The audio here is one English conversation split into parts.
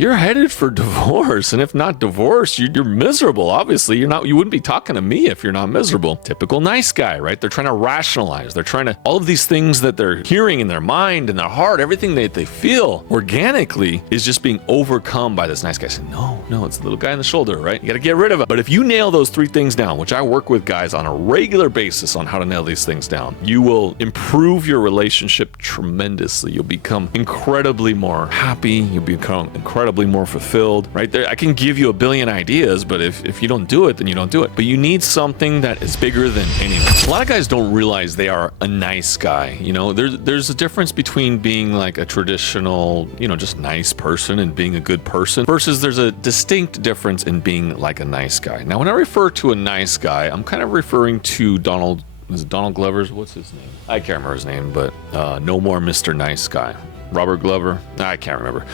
you're headed for divorce. And if not divorce, you're miserable. Obviously, you wouldn't be talking to me if you're not miserable. Typical nice guy, right? They're trying to rationalize. They're trying to, all of these things that they're hearing in their mind and their heart, everything that they feel organically is just being overcome by this nice guy saying, no, it's the little guy on the shoulder, right? You got to get rid of it. But if you nail those 3 things down, which I work with guys on a regular basis on how to nail these things down, you will improve your relationship tremendously. You'll become incredibly more happy. You'll become incredibly more fulfilled, right? There, I can give you a billion ideas, but if you don't do it, then you don't do it. But you need something that is bigger than anyone. A lot of guys don't realize they are a nice guy. You know, there's a difference between being like a traditional, just nice person and being a good person versus there's a distinct difference in being like a nice guy. Now, when I refer to a nice guy, I'm kind of referring to Donald Glover's, what's his name? I can't remember his name, but No More Mr. Nice Guy. Robert Glover? I can't remember.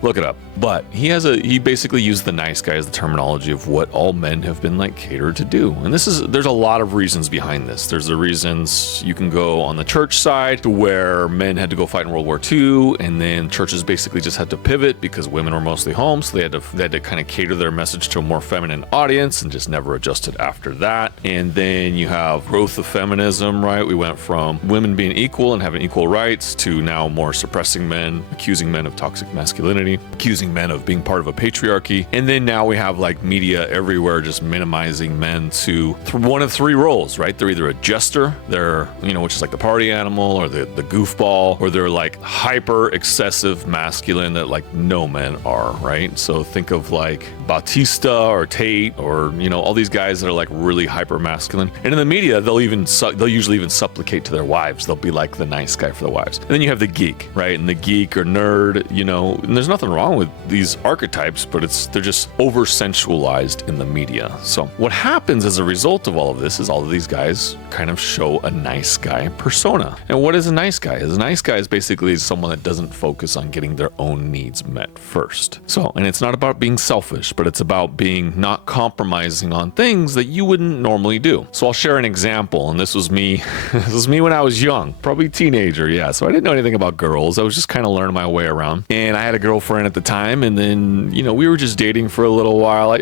Look it up. But he basically used the nice guy as the terminology of what all men have been like catered to do. And there's a lot of reasons behind this. There's the reasons you can go on the church side to where men had to go fight in World War II, and then churches basically just had to pivot because women were mostly home, so they had to kind of cater their message to a more feminine audience and just never adjusted after that. And then you have growth of feminism, right? We went from women being equal and having equal rights to now more suppressing men, accusing men of toxic masculinity, accusing men of being part of a patriarchy. And then now we have like media everywhere just minimizing men to one of 3 roles, right? They're either a jester, they're, which is like the party animal, or the goofball, or they're like hyper excessive masculine that like no men are, right? So think of like Bautista or Tate or, all these guys that are like really hyper masculine. And in the media, they'll usually even supplicate to their wives. They'll be like the nice guy for the wives. And then you have the geek, right? And the geek or nerd, and there's nothing wrong with these archetypes, but they're just over sensualized in the media. So what happens as a result of all of this is all of these guys kind of show a nice guy persona. And what is a nice guy? A nice guy is basically someone that doesn't focus on getting their own needs met first. So, and it's not about being selfish, but it's about being not compromising on things that you wouldn't normally do. So I'll share an example, and this was me when I was young, probably teenager, yeah. So I didn't know anything about girls. I was just kind of learning my way around. And I had a girlfriend at the time, and then we were just dating for a little while.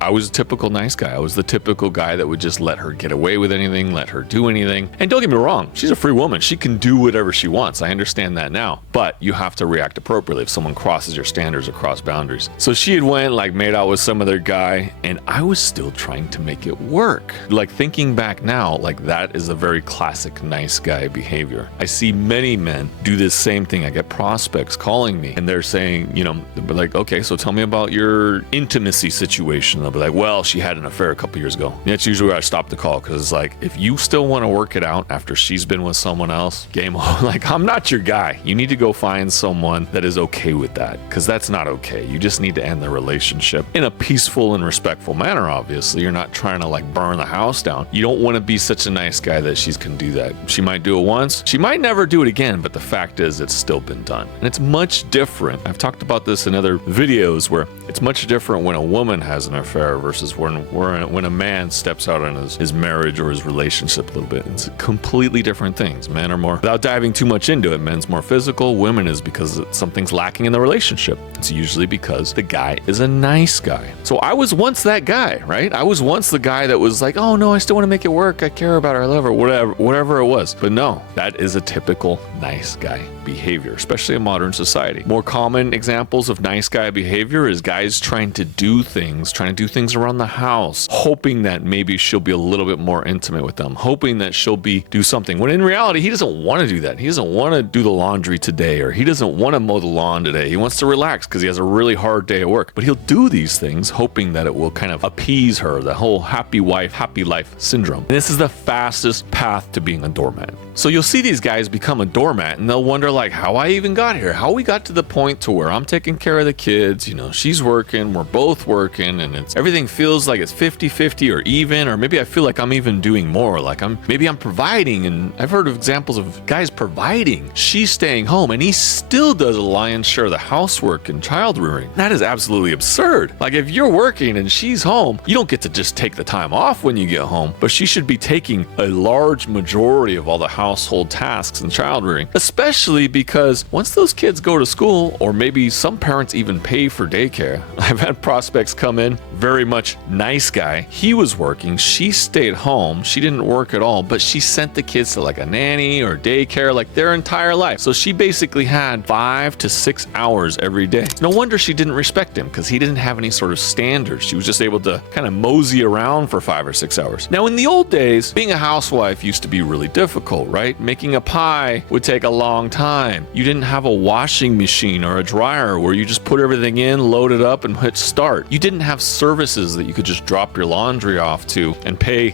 I was a typical nice guy. I was the typical guy that would just let her get away with anything, let her do anything. And don't get me wrong, she's a free woman. She can do whatever she wants. I understand that now, but you have to react appropriately if someone crosses your standards or cross boundaries. So she had made out with some other guy, and I was still trying to make it work. Like, thinking back now, that is a very classic nice guy behavior. I see many men do this same thing. I get prospects calling me, and they're saying, they'll be like, okay, so tell me about your intimacy situation. They'll be like, well, she had an affair a couple years ago. And that's usually where I stop the call, because it's like, if you still want to work it out after she's been with someone else, game on. Like, I'm not your guy. You need to go find someone that is okay with that, because that's not okay. You just need to end the relationship in a peaceful and respectful manner. Obviously, you're not trying to burn the house down. You don't want to be such a nice guy that she can do that. She might do it once. She might never do it again, but the fact is it's still been done. And it's much different. I've talked about this in other videos where it's much different when a woman has an affair versus when a man steps out on his marriage or his relationship a little bit. It's completely different things. Men are more, without diving too much into it, men's more physical. Women is because something's lacking in the relationship. It's usually because the guy is a nice guy. So I was once that guy, right? I was once the guy that was like, oh no, I still want to make it work. I care about her. I love her, whatever it was. But no, that is a typical nice guy behavior, especially in modern society. More common examples of nice guy behavior is guys trying to do things around the house, hoping that maybe she'll be a little bit more intimate with them, hoping that she'll do something, when in reality, he doesn't want to do that. He doesn't want to do the laundry today, or he doesn't want to mow the lawn today. He wants to relax because he has a really hard day at work. But he'll do these things hoping that it will kind of appease her, the whole happy wife, happy life syndrome. And this is the fastest path to being a doormat. So you'll see these guys become a doormat, and they'll wonder how I even got here, how we got to the point to where I'm taking care of the kids, she's working, we're both working, and everything feels like it's 50-50 or even, or maybe I feel like I'm even doing more, maybe I'm providing. And I've heard of examples of guys providing, she's staying home, and he still does a lion's share of the housework and child rearing. That is absolutely absurd. If you're working and she's home, you don't get to just take the time off when you get home, but she should be taking a large majority of all the household tasks and child rearing, especially simply because once those kids go to school, or maybe some parents even pay for daycare. I've had prospects come in, very much nice guy. He was working. She stayed home. She didn't work at all, but she sent the kids to like a nanny or daycare like their entire life. So she basically had 5 to 6 hours every day. No wonder she didn't respect him, because he didn't have any sort of standards. She was just able to kind of mosey around for 5 or 6 hours. Now, in the old days, being a housewife used to be really difficult, right? Making a pie would take a long time. You didn't have a washing machine or a dryer where you just put everything in, load it up, and hit start. You didn't have services that you could just drop your laundry off to and pay,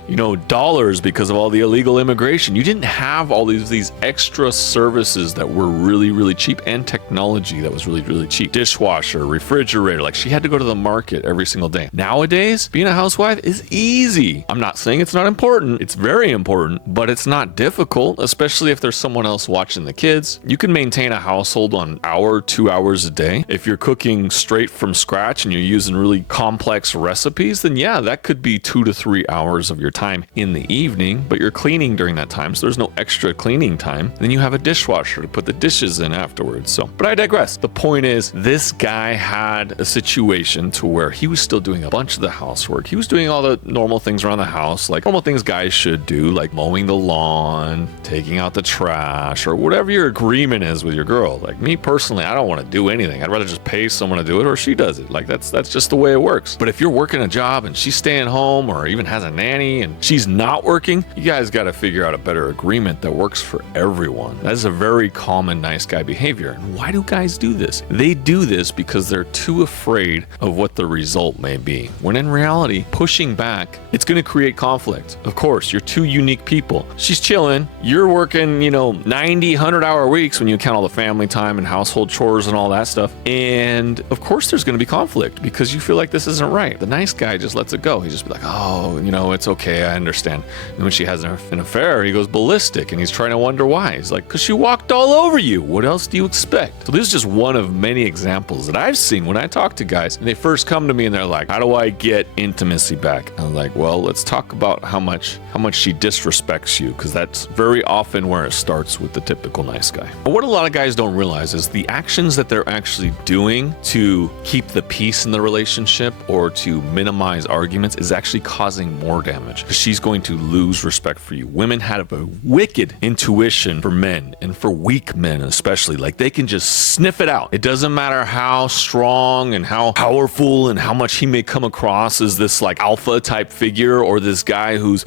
dollars because of all the illegal immigration. You didn't have all these extra services that were really, really cheap, and technology that was really, really cheap. Dishwasher, refrigerator, like she had to go to the market every single day. Nowadays, being a housewife is easy. I'm not saying it's not important. It's very important, but it's not difficult, especially if there's someone else watching the kids. You can maintain a household on 2 hours a day. If you're cooking straight from scratch and you're using really complex recipes, then yeah, that could be 2 to 3 hours of your time in the evening, but you're cleaning during that time, so there's no extra cleaning time. Then you have a dishwasher to put the dishes in afterwards. But I digress. The point is, this guy had a situation to where he was still doing a bunch of the housework. He was doing all the normal things around the house, like normal things guys should do, like mowing the lawn, taking out the trash, or whatever your agreement is with your girl. Like me personally, I don't want to do anything. I'd rather just pay someone to do it, or she does it. Like that's just the way it works. But if you're working a job and she's staying home, or even has a nanny and she's not working, you guys got to figure out a better agreement that works for everyone. That is a very common nice guy behavior. And why do guys do this? They do this because they're too afraid of what the result may be. When in reality, pushing back, it's going to create conflict. Of course, you're two unique people. She's chilling. You're working, 90, 100-hour weeks when you count all the family time and household chores and all that stuff. And of course, there's going to be conflict because you feel like this isn't right. The nice guy just lets it go. He just be like, oh, it's okay. I understand. And when she has an affair, he goes ballistic and he's trying to wonder why. He's like, because she walked all over you. What else do you expect? So this is just one of many examples that I've seen when I talk to guys and they first come to me and they're like, how do I get intimacy back? And I'm like, well, let's talk about how much she disrespects you, because that's very often where it starts with the typical nice guy. But what a lot of guys don't realize is the actions that they're actually doing to keep the peace in the relationship or to minimize arguments is actually causing more damage, because she's going to lose respect for you. Women have a wicked intuition for men, and for weak men especially. Like they can just sniff it out. It doesn't matter how strong and how powerful and how much he may come across as this like alpha type figure, or this guy who's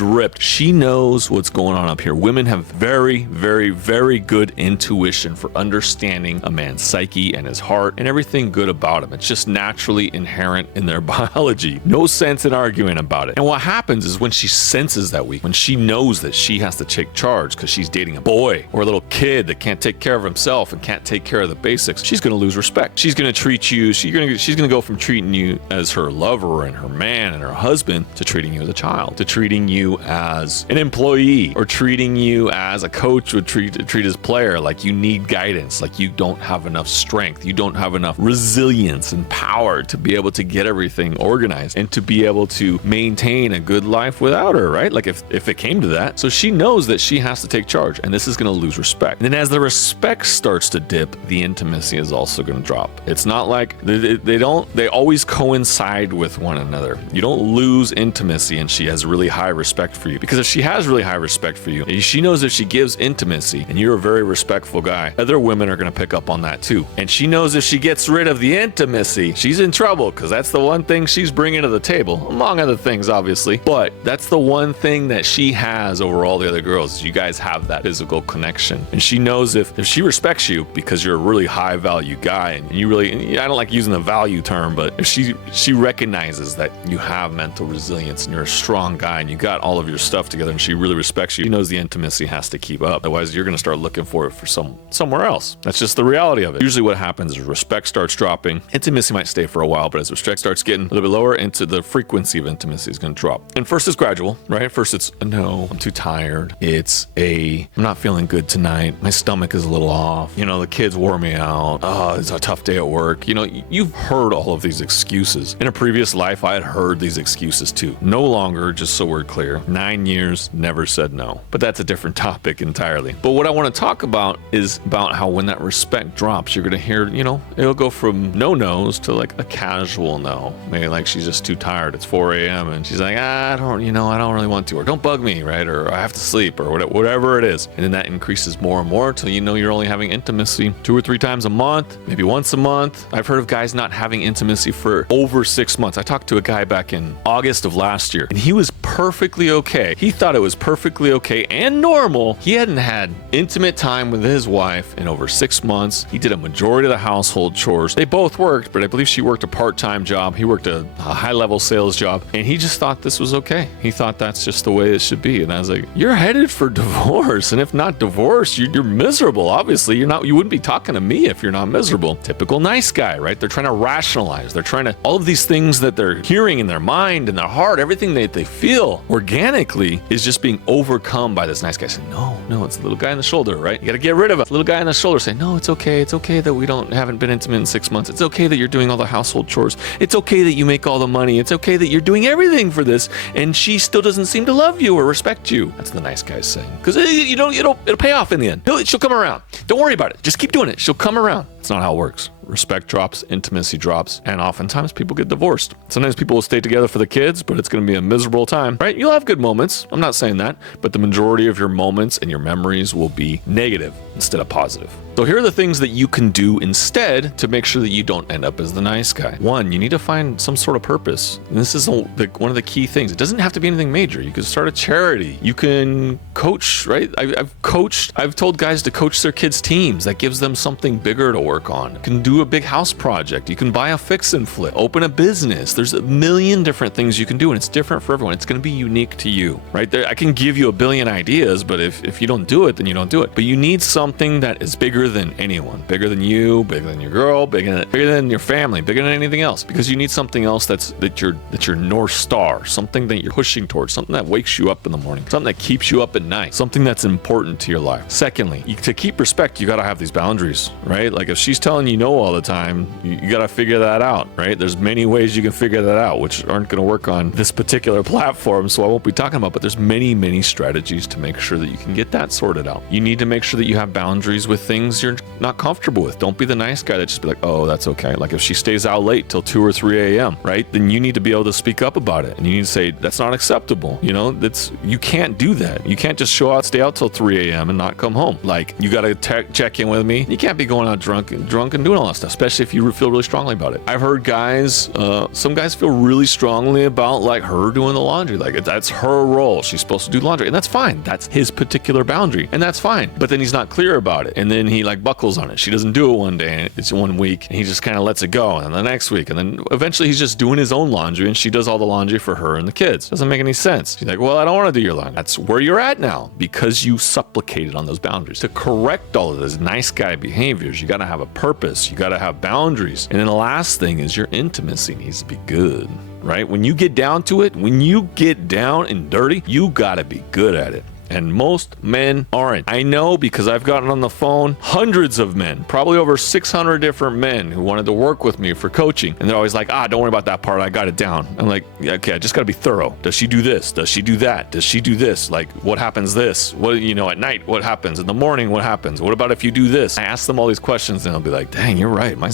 ripped. She knows what's going on up here. Women have very, very, very good intuition for understanding a man's psyche and his heart and everything good about him. It's just naturally inherent in their biology. No sense in arguing about it. And what happens is when she senses that weak, when she knows that she has to take charge because she's dating a boy or a little kid that can't take care of himself and can't take care of the basics, she's going to lose respect. She's going to treat you, she's going to go from treating you as her lover and her man and her husband to treating you as a child, to treating you as an employee, or treating you as a coach would treat his player, like you need guidance, like you don't have enough strength, you don't have enough resilience and power to be able to get everything organized and to be able to maintain a good life without her, right? Like if it came to that. So she knows that she has to take charge, and this is going to lose respect. And then as the respect starts to dip, the intimacy is also going to drop. It's not like they always coincide with one another. You don't lose intimacy and she has really high respect for you, because if she has really high respect for you, she knows if she gives intimacy and you're a very respectful guy, other women are going to pick up on that too. And she knows if she gets rid of the intimacy, she's in trouble, because that's the one thing she's bringing to the table, among other things, obviously. But that's the one thing that she has over all the other girls. You guys have that physical connection. And she knows if she respects you because you're a really high value guy, and you really, I don't like using the value term, but if she recognizes that you have mental resilience and you're a strong guy and you got all of your stuff together and she really respects you, she knows the intimacy has to keep up. Otherwise, you're going to start looking for it for somewhere else. That's just the reality of it. Usually what happens is respect starts dropping. Intimacy might stay for a while, but as respect starts getting a little bit lower, into the frequency of intimacy is going to drop. And first it's gradual, right? First it's, no, I'm too tired. I'm not feeling good tonight. My stomach is a little off. The kids wore me out. Oh, it's a tough day at work. You've heard all of these excuses. In a previous life, I had heard these excuses too. No longer, just so we're clear, 9 years, never said no. But that's a different topic entirely. But what I want want to talk about is about how when that respect drops, you're going to hear, it'll go from no-nos to like a casual no. Maybe like she's just too tired. It's 4 a.m. and she's like, I don't really want to, or don't bug me, right? Or I have to sleep, or whatever it is. And then that increases more and more until you're only having intimacy 2 or 3 times a month, maybe once a month. I've heard of guys not having intimacy for over 6 months. I talked to a guy back in August of last year, and he was perfectly okay. He thought it was perfectly okay and normal. He hadn't had intimate time with his wife in over 6 months. He did a majority of the household chores. They both worked, but I believe she worked a part-time job. He worked a high-level sales job, and he just thought this was okay. He thought that's just the way it should be. And I was like, you're headed for divorce, and if not divorce, you're miserable. Obviously, you wouldn't be talking to me if you're not miserable. Typical nice guy, right? They're trying to rationalize. They're trying to, all of these things that they're hearing in their mind and their heart, everything that they feel organically is just being overcome by this nice guy saying, no, it's the little guy on the shoulder, right? You got to get rid of it. The little guy on the shoulder saying, no, it's okay. It's okay that we haven't been intimate in 6 months. It's okay that you're doing all the household chores. It's okay that you make all the money. It's okay that you're doing everything for this, and she still doesn't seem to love you or respect you. That's the nice guy saying. Because it'll pay off in the end. She'll come around. Don't worry about it. Just keep doing it. She'll come around. It's not how it works. Respect drops, intimacy drops, and oftentimes people get divorced. Sometimes people will stay together for the kids, but it's going to be a miserable time, right? You'll have good moments. I'm not saying that, but the majority of your moments and your memories will be negative instead of positive. So here are the things that you can do instead to make sure that you don't end up as the nice guy. One, you need to find some sort of purpose. And this is one of the key things. It doesn't have to be anything major. You can start a charity. You can coach, right? I've told guys to coach their kids' teams. That gives them something bigger to work on. You can do a big house project. You can buy a fix and flip, open a business. There's a million different things you can do, and it's different for everyone. It's going to be unique to you, right? I can give you a billion ideas, but if you don't do it, then you don't do it. But you need something that is bigger than anyone, bigger than you, bigger than your girl, bigger than your family, bigger than anything else, because you need something else that's your North Star, something that you're pushing towards, something that wakes you up in the morning, something that keeps you up at night, something that's important to your life. Secondly, to keep respect, you got to have these boundaries, right? Like if she's telling you no all the time, you got to figure that out, right? There's many ways you can figure that out, which aren't going to work on this particular platform, so I won't be talking about, but there's many strategies to make sure that you can get that sorted out. You need to make sure that you have boundaries with things you're not comfortable with. Don't be the nice guy that just be like, oh, that's okay. Like if she stays out late till 2 or 3 a.m., right? Then you need to be able to speak up about it. And you need to say, that's not acceptable. You can't do that. You can't just stay out till 3 a.m. and not come home. Like you got to check in with me. You can't be going out drunk and doing all that stuff, especially if you feel really strongly about it. I've heard some guys feel really strongly about like her doing the laundry. Like that's her role. She's supposed to do laundry, and that's fine. That's his particular boundary, and that's fine. But then he's not clear about it, and then he like buckles on it. She doesn't do it one day, it's 1 week, and he just kind of lets it go, and then the next week, and then eventually he's just doing his own laundry, and she does all the laundry for her and the kids. Doesn't make any sense. She's like, well, I don't want to do your laundry. That's where you're at now, because you supplicated on those boundaries. To correct all of those nice guy behaviors, you got to have a purpose. You got to have boundaries. And then the last thing is your intimacy needs to be good, right? When you get down to it, when you get down and dirty, you got to be good at it. And most men aren't. I know, because I've gotten on the phone hundreds of men, probably over 600 different men who wanted to work with me for coaching. And they're always like, don't worry about that part. I got it down. I'm like, yeah, okay, I just got to be thorough. Does she do this? Does she do that? Does she do this? Like, what happens this? What, at night, what happens? In the morning, what happens? What about if you do this? I ask them all these questions, and they'll be like, dang, you're right. My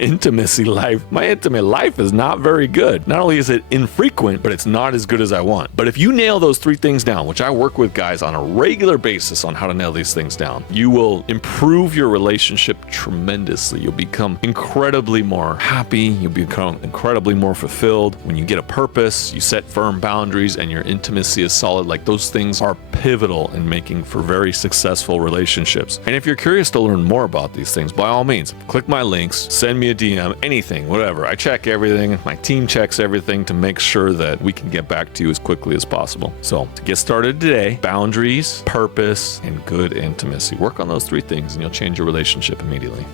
intimate life is not very good. Not only is it infrequent, but it's not as good as I want. But if you nail those 3 things down, which I work with guys on a regular basis on how to nail these things down, you will improve your relationship tremendously. You'll become incredibly more happy. You'll become incredibly more fulfilled. When you get a purpose, you set firm boundaries, and your intimacy is solid. Like those things are pivotal in making for very successful relationships. And if you're curious to learn more about these things, by all means, click my links, send me a DM, anything, whatever. I check everything. My team checks everything to make sure that we can get back to you as quickly as possible. So to get started today, boundaries, purpose, and good intimacy. Work on those 3 things, and you'll change your relationship immediately.